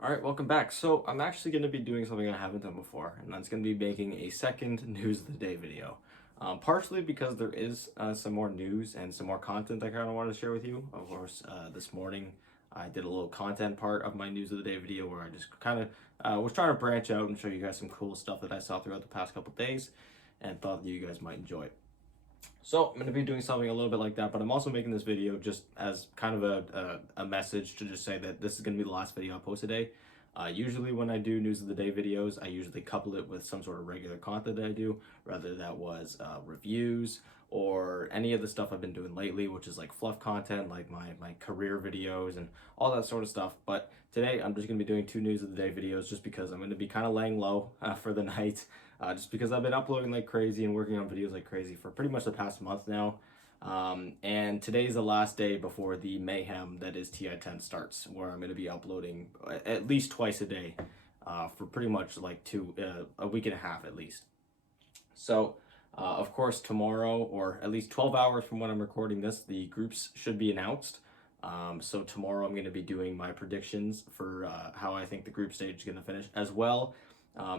Alright, welcome back. So I'm actually going to be doing something I haven't done before, and that's going to be making a second news of the day video. Partially because there is some more news and some more content I kind of want to share with you. Of course, this morning I did a little content part of my news of the day video where I just kind of was trying to branch out and show you guys some cool stuff that I saw throughout the past couple days and thought that you guys might enjoy it. So I'm going to be doing something a little bit like that, but I'm also making this video just as kind of a message to just say that this is going to be the last video I post today. Usually when I do news of the day videos, I usually couple it with some sort of regular content that I do, whether that was reviews or any of the stuff I've been doing lately, which is like fluff content, like my career videos and all that sort of stuff. But today I'm just going to be doing two news of the day videos just because I'm going to be kind of laying low for the night. Just because I've been uploading like crazy and working on videos like crazy for pretty much the past month now. And today's the last day before the mayhem that is TI10 starts, where I'm going to be uploading at least twice a day for pretty much like a week and a half at least. So, of course, tomorrow, or at least 12 hours from when I'm recording this, the groups should be announced. So tomorrow I'm going to be doing my predictions for how I think the group stage is going to finish, as well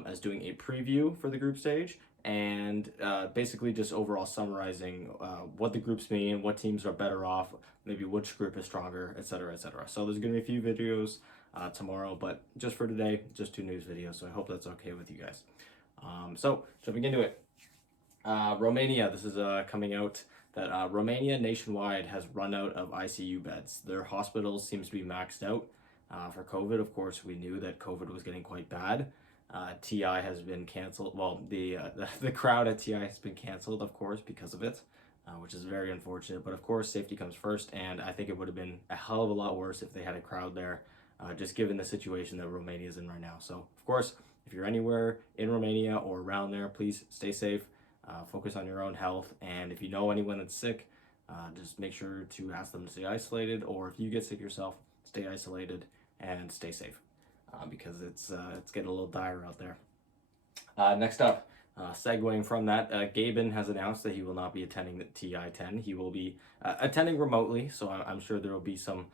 as doing a preview for the group stage and basically just overall summarizing what the groups mean, what teams are better off, maybe which group is stronger, etc., etc. So there's going to be a few videos tomorrow, but just for today, just two news videos. So I hope that's okay with you guys. So jumping into it, Romania. This is coming out that Romania nationwide has run out of ICU beds. Their hospitals seems to be maxed out for COVID. Of course, we knew that COVID was getting quite bad. TI has been canceled. Well, the crowd at TI has been canceled, of course, because of it, which is very unfortunate. But of course, safety comes first, and I think it would have been a hell of a lot worse if they had a crowd there, just given the situation that Romania is in right now. So, of course, if you're anywhere in Romania or around there, please stay safe. Focus on your own health, and if you know anyone that's sick, just make sure to ask them to stay isolated, or if you get sick yourself, stay isolated and stay safe. Because it's getting a little dire out there. Next up, segueing from that, Gaben has announced that he will not be attending the TI10. He will be attending remotely, so I'm sure there will be some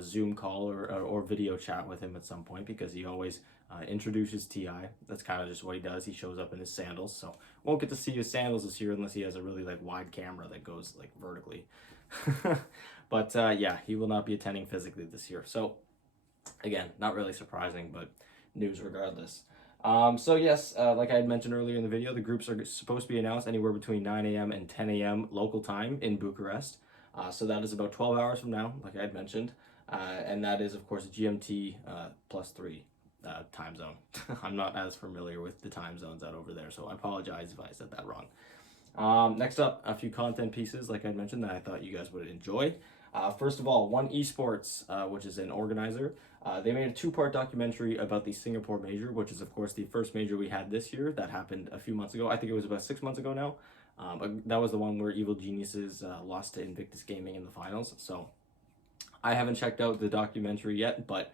Zoom call or video chat with him at some point, because he always introduces TI. That's kind of just what he does. He shows up in his sandals, so won't get to see his sandals this year unless he has a really like wide camera that goes like vertically. But yeah, he will not be attending physically this year. So again, not really surprising, but news regardless. So yes, like I had mentioned earlier in the video, the groups are supposed to be announced anywhere between 9 a.m. and 10 a.m. local time in Bucharest. So that is about 12 hours from now, like I had mentioned. And that is, of course, GMT +3 time zone. I'm not as familiar with the time zones out over there, so I apologize if I said that wrong. Next up, a few content pieces, like I mentioned, that I thought you guys would enjoy. First of all, One Esports, which is an organizer, they made a two-part documentary about the Singapore Major, which is, of course, the first major we had this year. That happened a few months ago. I think it was about 6 months ago now. That was the one where Evil Geniuses lost to Invictus Gaming in the finals. So I haven't checked out the documentary yet, but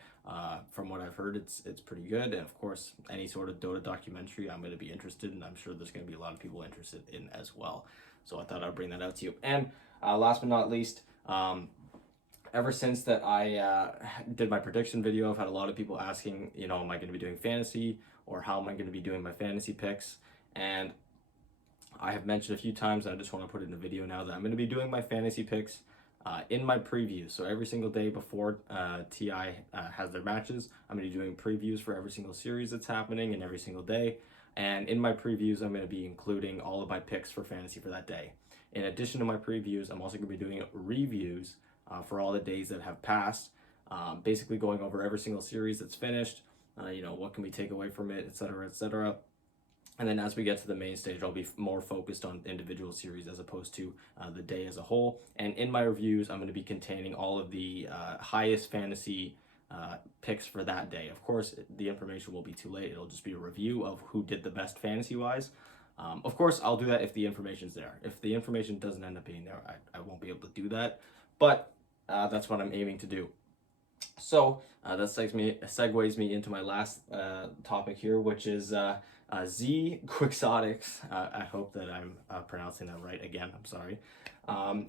from what I've heard, it's pretty good. And of course, any sort of Dota documentary, I'm going to be interested in. I'm sure there's going to be a lot of people interested in as well. So I thought I'd bring that out to you. And last but not least, ever since that I did my prediction video, I've had a lot of people asking, you know, am I going to be doing fantasy, or how am I going to be doing my fantasy picks? And I have mentioned a few times, and I just want to put it in the video now, that I'm going to be doing my fantasy picks in my previews. So every single day before TI has their matches, I'm going to be doing previews for every single series that's happening and every single day. And in my previews, I'm going to be including all of my picks for fantasy for that day. In addition to my previews, I'm also going to be doing reviews for all the days that have passed, basically going over every single series that's finished, you know, what can we take away from it, etc., etc. And then as we get to the main stage, I'll be more focused on individual series as opposed to the day as a whole. And in my reviews, I'm going to be containing all of the highest fantasy picks for that day. Of course, the information will be too late. It'll just be a review of who did the best fantasy-wise. Of course, I'll do that if the information's there. If the information doesn't end up being there, I won't be able to do that. But that's what I'm aiming to do. So that segues me into my last topic here, which is ZQuixotix. I hope that I'm pronouncing that right again. I'm sorry.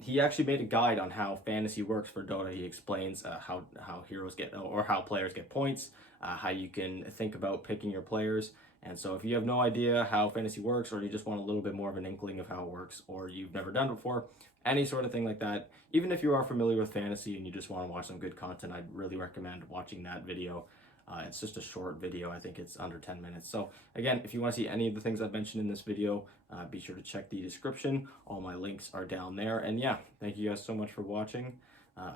He actually made a guide on how fantasy works for Dota. He explains how heroes get, or how players get points, how you can think about picking your players. And so if you have no idea how fantasy works, or you just want a little bit more of an inkling of how it works, or you've never done it before, any sort of thing like that, even if you are familiar with fantasy and you just want to watch some good content, I'd really recommend watching that video. It's just a short video. I think it's under 10 minutes. So again, if you want to see any of the things I've mentioned in this video, be sure to check the description. All my links are down there. And yeah, thank you guys so much for watching.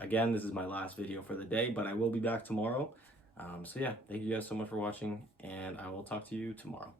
Again, this is my last video for the day, but I will be back tomorrow. So yeah, thank you guys so much for watching, and I will talk to you tomorrow.